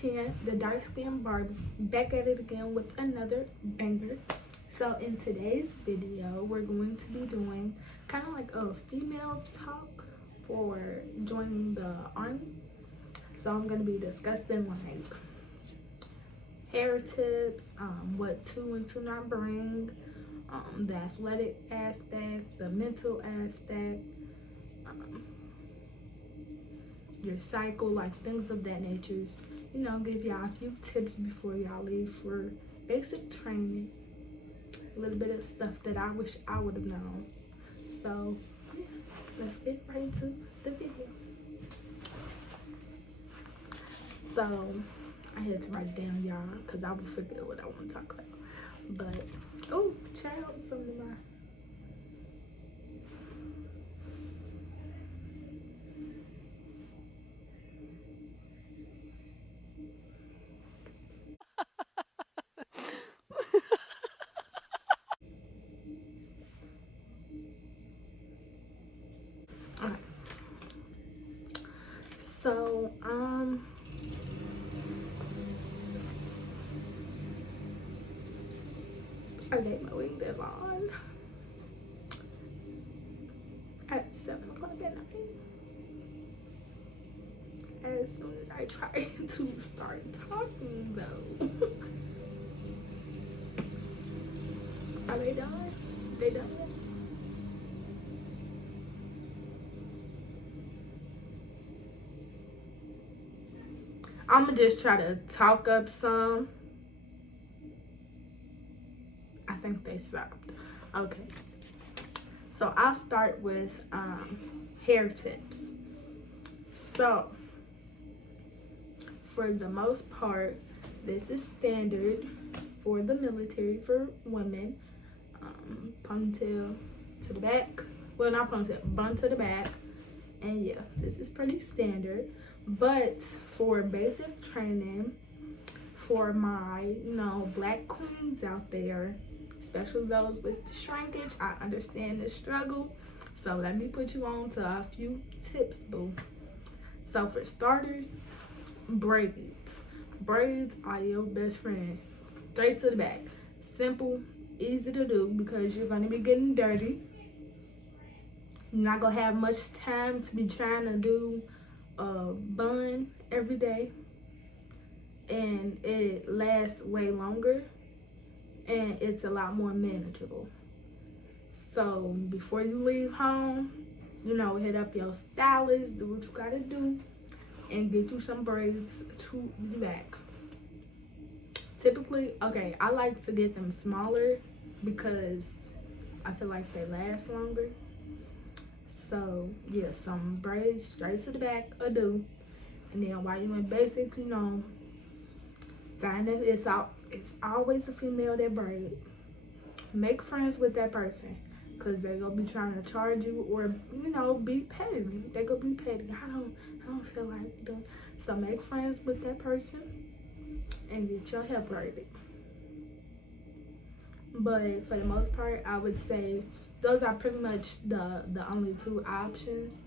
Ken, the dark skinned Barbie, back at it again with another banger. So in today's video, we're going to be doing kind of like a female talk for joining the army. So I'm going to be discussing like hair tips, what to and to not bring, the athletic aspect, the mental aspect, your cycle, like things of that nature. You know, give y'all a few tips before y'all leave for basic training. A little bit of stuff that I wish I would have known. So yeah, let's get right into the video. So I had to write it down, y'all, because I will forget what I want to talk about. But oh, child, something to my okay. So I get mowing their lawn at 7 o'clock at night. As soon as I try to start talking though. Are they done? They done? I'ma just try to talk up some. I think they stopped. Okay. So I'll start with hair tips. So for the most part, this is standard for the military for women. Ponytail to the back. Well, not ponytail, bun to the back. And yeah, this is pretty standard. But for basic training, for my, black queens out there, especially those with the shrinkage, I understand the struggle. So let me put you on to a few tips, boo. So for starters, braids. Braids are your best friend. Straight to the back. Simple, easy to do because you're going to be getting dirty. You're not going to have much time to be trying to do a bun every day. And it lasts way longer. And it's a lot more manageable. So before you leave home, hit up your stylist, do what you got to do, and get you some braids to the back. Typically, okay, I like to get them smaller because I feel like they last longer. So yeah, some braids straight to the back or do. And then while you in basic, find if it's always a female that braid. Make friends with that person because they're gonna be trying to charge you or be petty. They gonna be petty. I don't feel like doing. So make friends with that person and get your hair braided. But for the most part, I would say those are pretty much the only two options: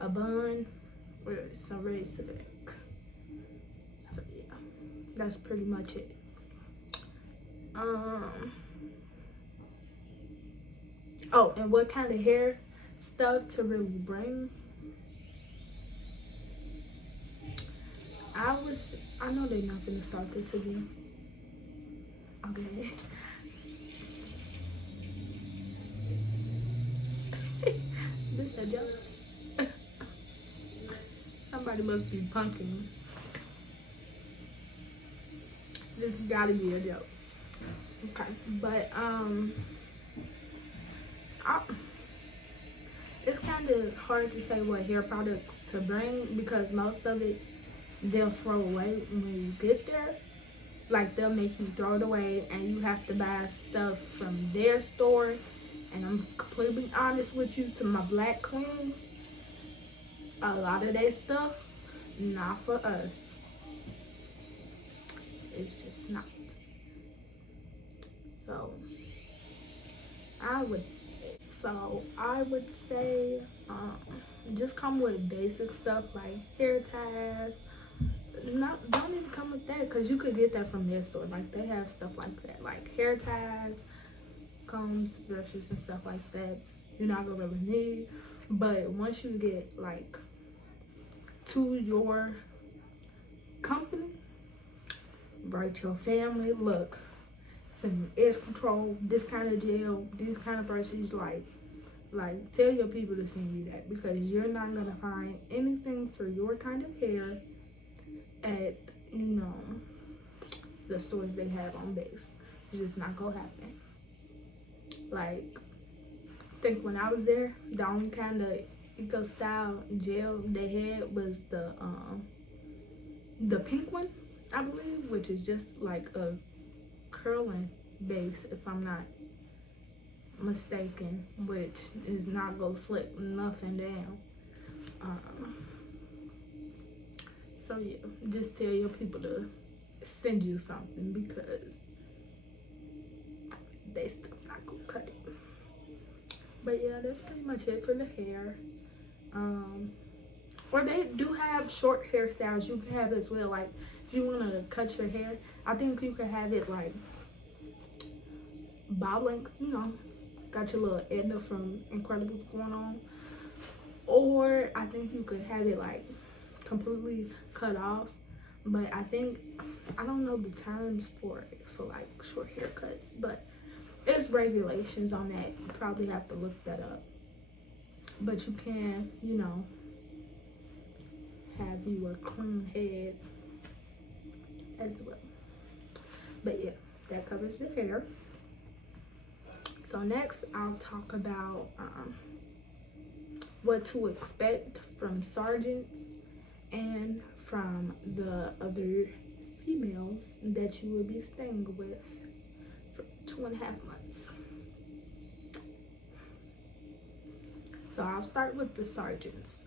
a bun or some braids to the back. So yeah, that's pretty much it. Oh, and what kind of hair stuff to really bring? I know they're not gonna start this again. Okay. This a joke. Somebody must be punking me. This gotta be a joke. Okay, but it's kind of hard to say what hair products to bring because most of it they'll throw away when you get there. Like they'll make you throw it away and you have to buy stuff from their store. And I'm completely honest with you, to my black queens, a lot of their stuff, not for us. It's just not. So I would say just come with basic stuff like hair ties, not don't even come with that, because you could get that from their store. Like, they have stuff like that, like hair ties, combs, brushes, and stuff like that. You're not gonna really need. But once you get like to your company, write your family, look, some edge control, this kind of gel, these kind of brushes, like tell your people to send you that, because you're not gonna find anything for your kind of hair at, you know, the stores they have on base. It's just not gonna happen. Like, I think when I was there, the only kind of eco style gel they had was the pink one, I believe, which is just like a curling base, if I'm not mistaken, which is not gonna slip nothing down. So yeah, just tell your people to send you something, because they still not gonna cut it. But yeah, that's pretty much it for the hair. Or they do have short hairstyles you can have as well. Like, if you want to cut your hair, I think you can have it like bob length, you know, got your little Edna from Incredibles going on. Or I think you could have it like completely cut off. But I don't know the terms for it, for like short haircuts, but it's regulations on that. You probably have to look that up. But you can, you know, have you a clean head as well. But yeah, that covers the hair. So next, I'll talk about what to expect from sergeants and from the other females that you will be staying with for 2.5 months. So I'll start with the sergeants.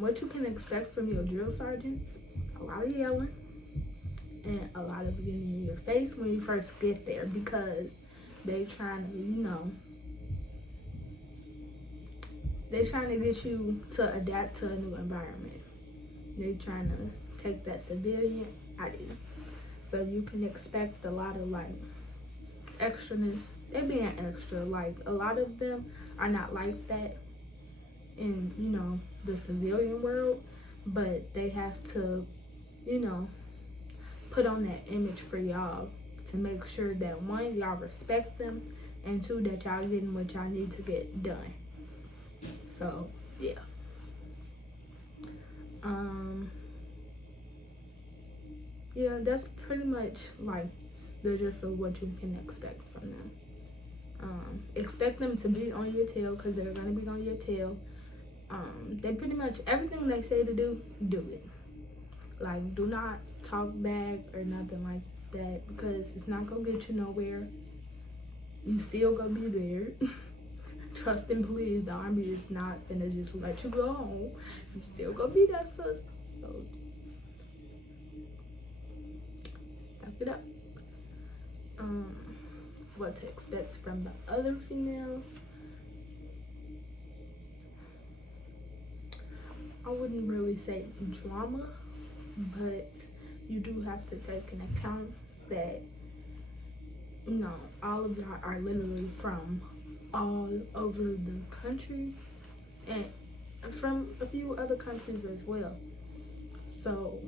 What you can expect from your drill sergeants: a lot of yelling and a lot of getting in your face when you first get there, because they trying to, you know, they're trying to get you to adapt to a new environment. They're trying to take that civilian out of you. So you can expect a lot of like extraness. They're being extra. Like, a lot of them are not like that in, you know, the civilian world, but they have to, you know, put on that image for y'all to make sure that, one, y'all respect them, and two, that y'all getting what y'all need to get done. So yeah. Yeah, that's pretty much like the gist of what you can expect from them. Expect them to be on your tail, because they're gonna be on your tail. They pretty much, everything they say to do it. Like, do not talk back or nothing like that, because it's not gonna get you nowhere. You still gonna be there. Trust and believe, the Army is not gonna just let you go home. You still gonna be that sis. So suck it up. What to expect from the other females: I wouldn't really say drama, but you do have to take into account that, you know, all of y'all are literally from all over the country, and from a few other countries as well. So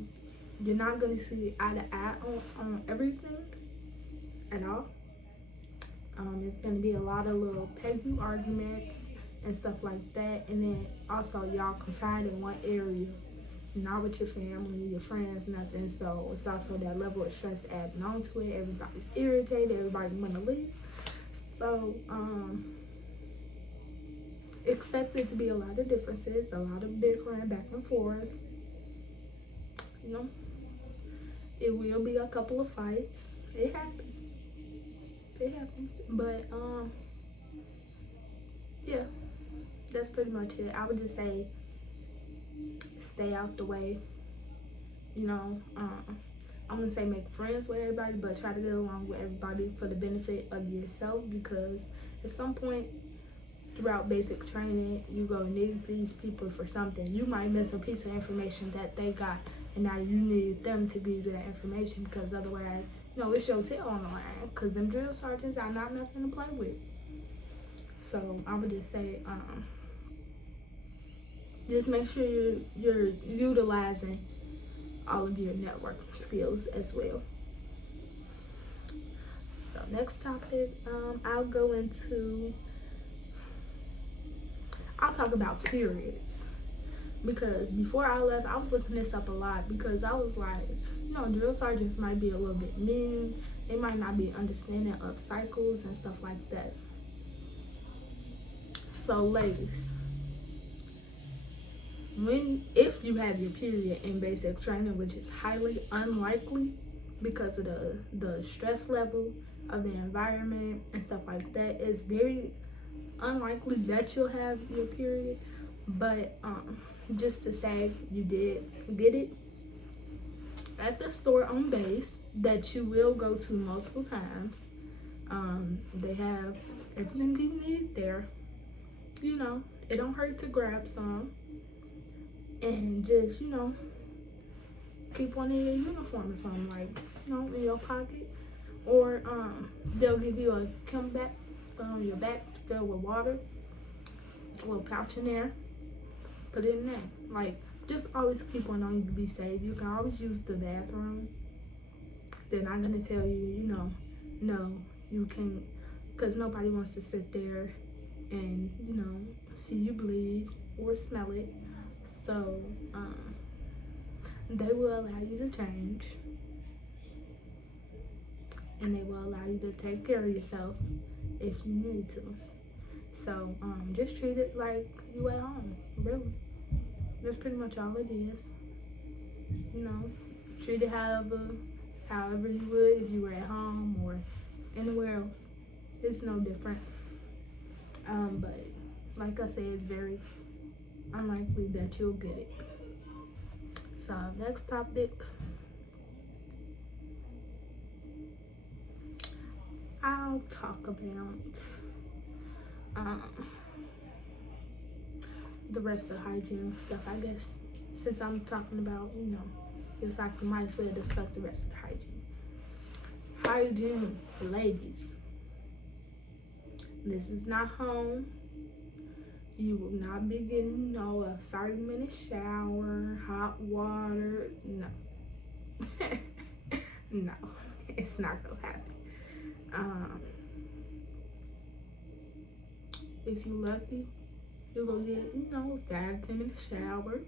you're not going to see eye to eye on everything at all. It's going to be a lot of little petty arguments and stuff like that. And then also, y'all confined in one area, not with your family, your friends, nothing. So it's also that level of stress adding on to it. Everybody's irritated, everybody want to leave. So expect there to be a lot of differences, a lot of bickering back and forth. You know, it will be a couple of fights. It happens. But yeah, that's pretty much it. I would just say stay out the way. You know, I wouldn't say make friends with everybody, but try to get along with everybody for the benefit of yourself, because at some point throughout basic training, you're gonna need these people for something. You might miss a piece of information that they got and now you need them to give you that information, because otherwise, it's your tail on the line, because them drill sergeants are not nothing to play with. So I would just say, just make sure you're utilizing all of your networking skills as well. So next topic, I'll talk about periods, because before I left, I was looking this up a lot, because I was like, drill sergeants might be a little bit mean. They might not be understanding of cycles and stuff like that. So ladies, if you have your period in basic training, which is highly unlikely because of the stress level of the environment and stuff like that, it's very unlikely that you'll have your period. But just to say you did get it at the store on base that you will go to multiple times, they have everything you need there. It don't hurt to grab some and just keep one in your uniform or something, like in your pocket, or they'll give you a comeback on your back filled with water. It's a little pouch in there, put it in there. Like, just always keep one on you to be safe. You can always use the bathroom. They're not gonna tell you, no, you can't, because nobody wants to sit there and see you bleed or smell it. So they will allow you to change, and they will allow you to take care of yourself if you need to. So just treat it like you at home, really. That's pretty much all it is. Treat it however you would if you were at home or anywhere else. It's no different. But like I said, it's very unlikely that you'll get it. So next topic, I'll talk about the rest of the hygiene stuff. I guess since I'm talking about, it's like I might as well discuss the rest of the hygiene. Hygiene, ladies. This is not home. You will not be getting, a 30-minute shower, hot water. No. No, it's not gonna happen. If you're lucky, you're gonna get, a 5-10-minute shower.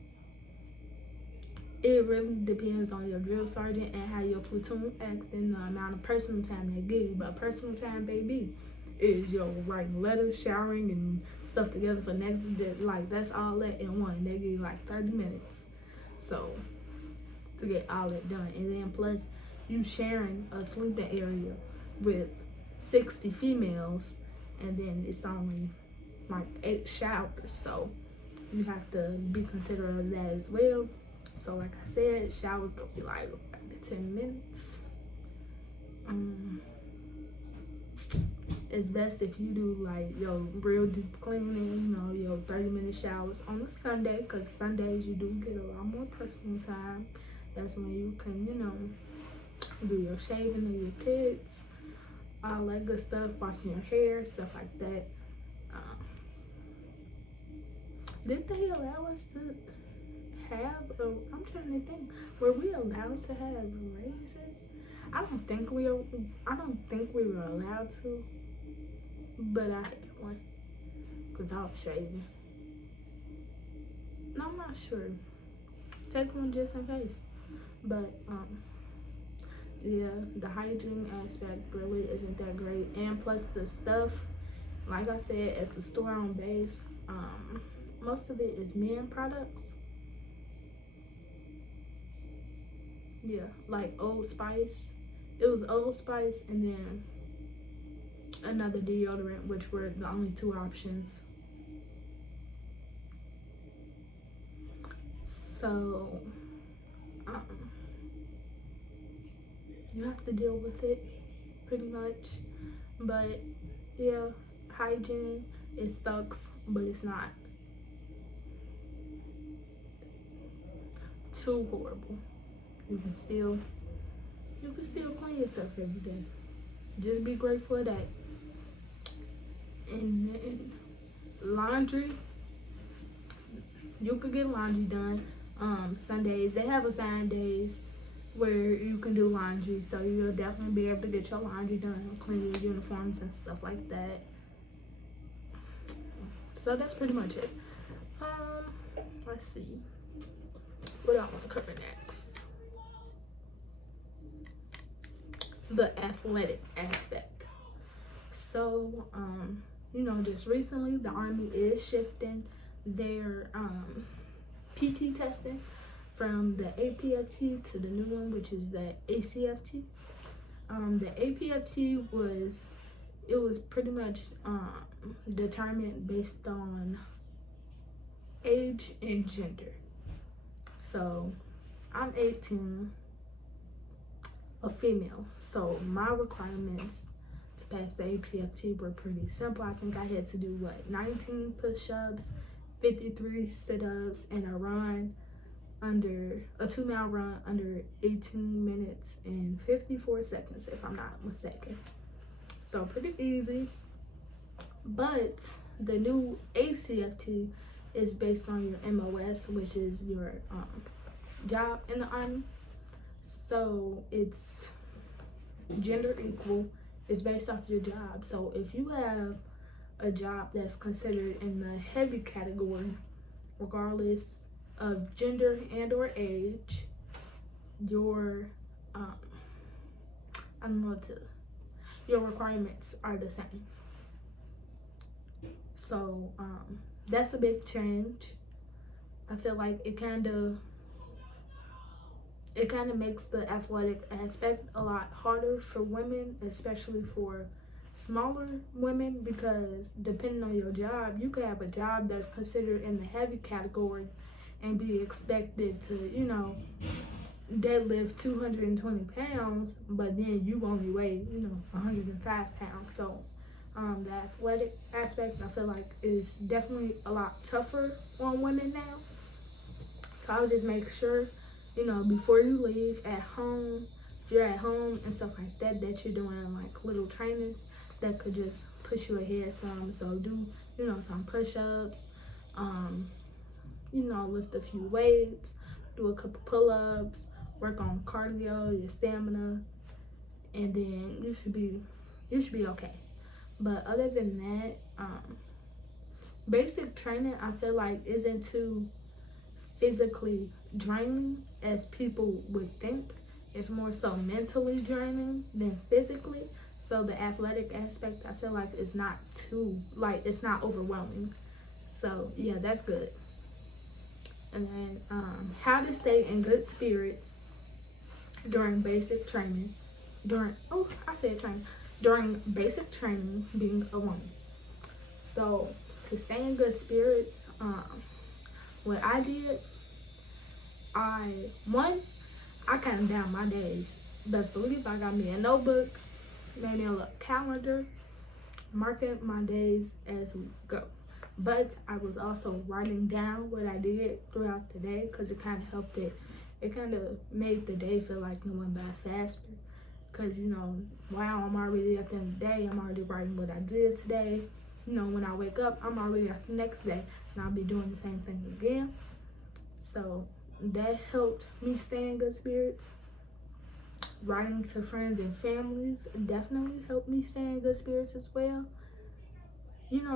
It really depends on your drill sergeant and how your platoon acts and the amount of personal time they give you. But personal time, baby, is your writing letters, showering, and stuff together for next day. Like, that's all that in one. They give you like 30 minutes. So, to get all that done. And then plus, you sharing a sleeping area with 60 females, and then it's only like 8 showers. So, you have to be considerate of that as well. So, like I said, showers gonna be like 5 to 10 minutes. It's best if you do like your real deep cleaning, your 30-minute showers on a Sunday, because Sundays you do get a lot more personal time. That's when you can, do your shaving of your kids, all that good stuff, washing your hair, stuff like that. Did they allow us to have I'm trying to think, were we allowed to have razors? I don't think we were allowed to, but I had one because I was shaving. No, I'm not sure. Take one just in case. But yeah, the hygiene aspect really isn't that great, and plus the stuff, like I said, at the store on base, most of it is men products. Yeah, like Old Spice. It was Old Spice and then another deodorant, which were the only 2 options. So you have to deal with it pretty much. But yeah, hygiene, it sucks, but it's not too horrible. You can still clean yourself every day. Just be grateful for that. And then laundry, you could get laundry done. Sundays, they have assigned days where you can do laundry, so you'll definitely be able to get your laundry done, clean your uniforms and stuff like that. So that's pretty much it. Let's see what I want to cover next. The athletic aspect. So just recently the Army is shifting their PT testing from the APFT to the new one, which is the ACFT. The APFT was pretty much determined based on age and gender. So I'm 18, a female, so my requirements to pass the APFT were pretty simple. I think I had to do 19 push-ups, 53 sit-ups, and a 2-mile run under 18 minutes and 54 seconds, if I'm not mistaken. So pretty easy. But the new ACFT is based on your MOS, which is your job in the Army. So it's gender equal. It's based off your job. So if you have a job that's considered in the heavy category, regardless of gender and or age, your your requirements are the same. So that's a big change. I feel like it kind of makes the athletic aspect a lot harder for women, especially for smaller women, because depending on your job, you could have a job that's considered in the heavy category and be expected to, deadlift 220 pounds, but then you only weigh, 105 pounds. So the athletic aspect, I feel like, is definitely a lot tougher on women now. So I would just make sure, before you leave at home, if you're at home and stuff like that, that you're doing like little trainings that could just push you ahead some. So do, some push-ups, lift a few weights, do a couple pull-ups, work on cardio, your stamina, and then you should be okay. But other than that, basic training, I feel like, isn't too physically draining as people would think. It's more so mentally draining than physically. So the athletic aspect, I feel like, is not too, it's not overwhelming. So yeah, that's good. And then how to stay in good spirits during basic training. During basic training, being a woman. So to stay in good spirits, what I did, I counted down my days. Best believe I got me a notebook, made me a little calendar, marking my days as we go. But I was also writing down what I did throughout the day, because it kind of helped it. It kind of made the day feel like it went by faster. Because, wow, I'm already at the end of the day. I'm already writing what I did today. When I wake up, I'm already at the next day. And I'll be doing the same thing again. So that helped me stay in good spirits. Writing to friends and families definitely helped me stay in good spirits as well.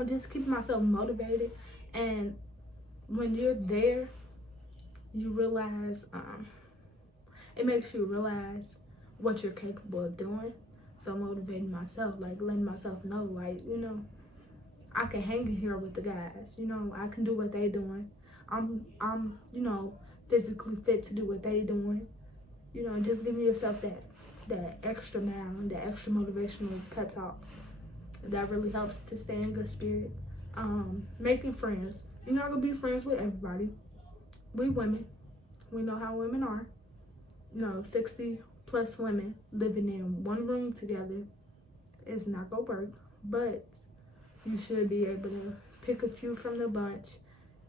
Just keep myself motivated. And when you're there, you realize, it makes you realize what you're capable of doing. So motivating myself, letting myself know, I can hang in here with the guys. I can do what they doing. I'm physically fit to do what they doing. Just giving yourself that extra mile, that extra motivational pep talk. That really helps to stay in good spirit. Making friends. You're not gonna be friends with everybody. We women, we know how women are. 60 plus women living in one room together is not gonna work. But you should be able to pick a few from the bunch,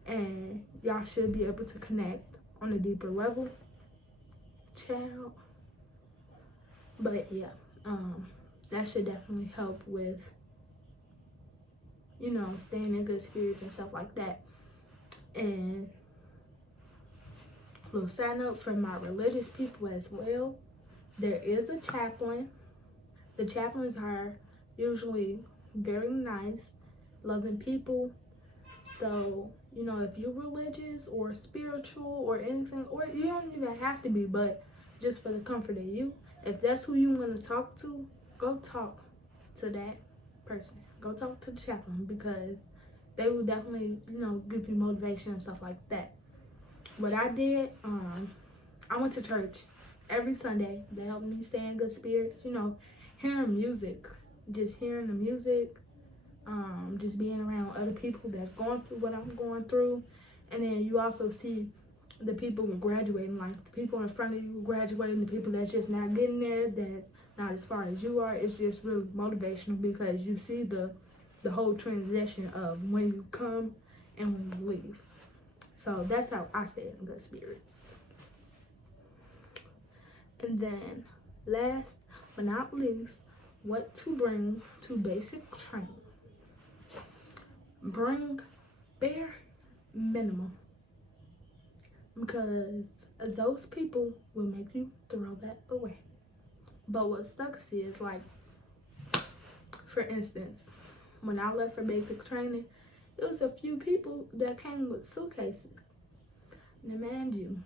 and y'all should be able to connect on a deeper level. child. But yeah, that should definitely help with, you know, staying in good spirits and stuff like that. And little side note for my religious people as well, there is a chaplain. The chaplains are usually very nice, loving people. So, you know, if you're religious or spiritual or anything, or you don't even have to be, but just for the comfort of you, if that's who you want to talk to, go talk to that person. Go talk to the chaplain, because they will definitely, you know, give you motivation and stuff like that. What I did, I went to church every Sunday. They helped me stay in good spirits, you know, hearing music, just hearing the music, just being around other people that's going through what I'm going through. And then you also see the people graduating, like the people in front of you graduating, the people that's just not getting there, that's not as far as you are. It's just really motivational, because you see the whole transition of when you come and when you leave. So that's how I stay in good spirits. And then last but not least, what to bring to basic training. Bring bare minimum, because those people will make you throw that away. But what sucks is, like, for instance, when I left for basic training, there was a few people that came with suitcases. Now, mind you,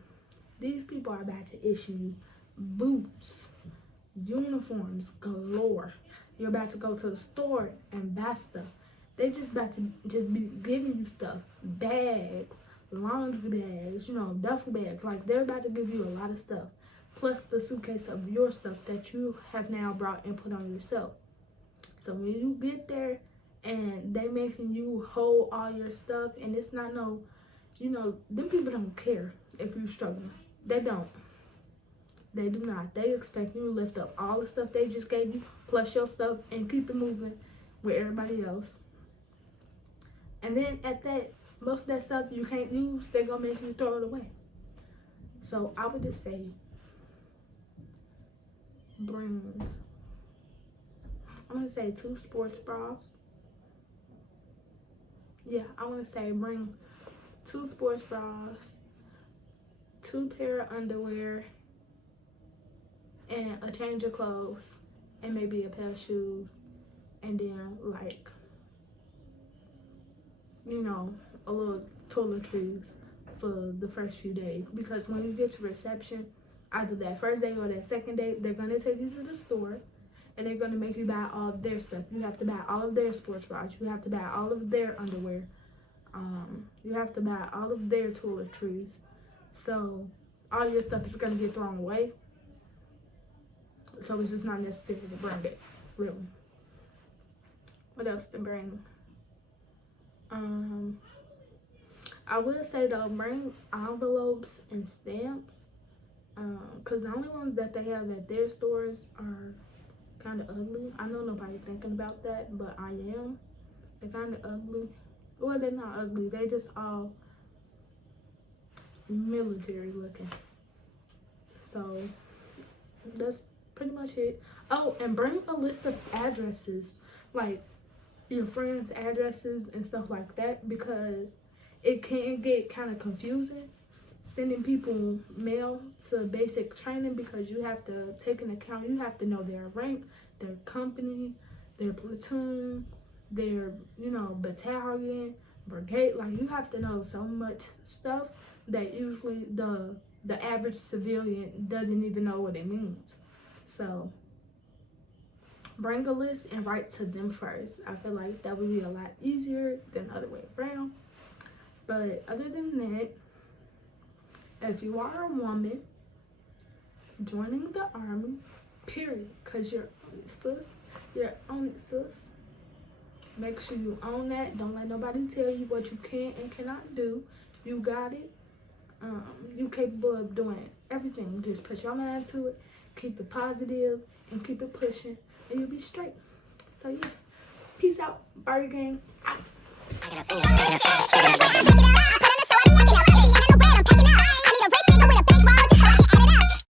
these people are about to issue you boots, uniforms galore. You're about to go to the store and buy stuff. They just about to just be giving you stuff, bags, laundry bags, you know, duffel bags. Like, they're about to give you a lot of stuff, plus the suitcase of your stuff that you have now brought and put on yourself. So when you get there and they making you hold all your stuff, and it's not no, you know, them people don't care if you're struggling. They don't. They do not. They expect you to lift up all the stuff they just gave you, plus your stuff, and keep it moving with everybody else. And then at that, most of that stuff you can't use, they're gonna make you throw it away. So I would just say, bring, I'm gonna say 2 sports bras. Yeah, I wanna say bring 2 sports bras, 2 pair of underwear, and a change of clothes, and maybe a pair of shoes, and then, like, you know, a little toiletries for the first few days. Because when you get to reception, either that first day or that second day, they're gonna take you to the store and they're gonna make you buy all of their stuff. You have to buy all of their sports bras. You have to buy all of their underwear. You have to buy all of their toiletries. So all your stuff is gonna get thrown away. So it's just not necessary to bring it, really. What else to bring? I would say though, bring envelopes and stamps, because the only ones that they have at their stores are kind of ugly. I know nobody thinking about that, but I am. They're kind of ugly. Well, they're not ugly. They just all military looking. So that's pretty much it. Oh, and bring a list of addresses, like your friends' addresses and stuff like that, because it can get kind of confusing sending people mail to basic training, because you have to take into account, you have to know their rank, their company, their platoon, their, you know, battalion, brigade. Like, you have to know so much stuff that usually the average civilian doesn't even know what it means. So bring a list and write to them first. I feel like that would be a lot easier than the other way around. But other than that, if you are a woman joining the army, period, because you're on it, sis. You're on it, sis. Make sure you own that. Don't let nobody tell you what you can and cannot do. You got it. You capable of doing everything. Just put your mind to it. Keep it positive and keep it pushing, and you'll be straight. So yeah, peace out. Barry Gang out.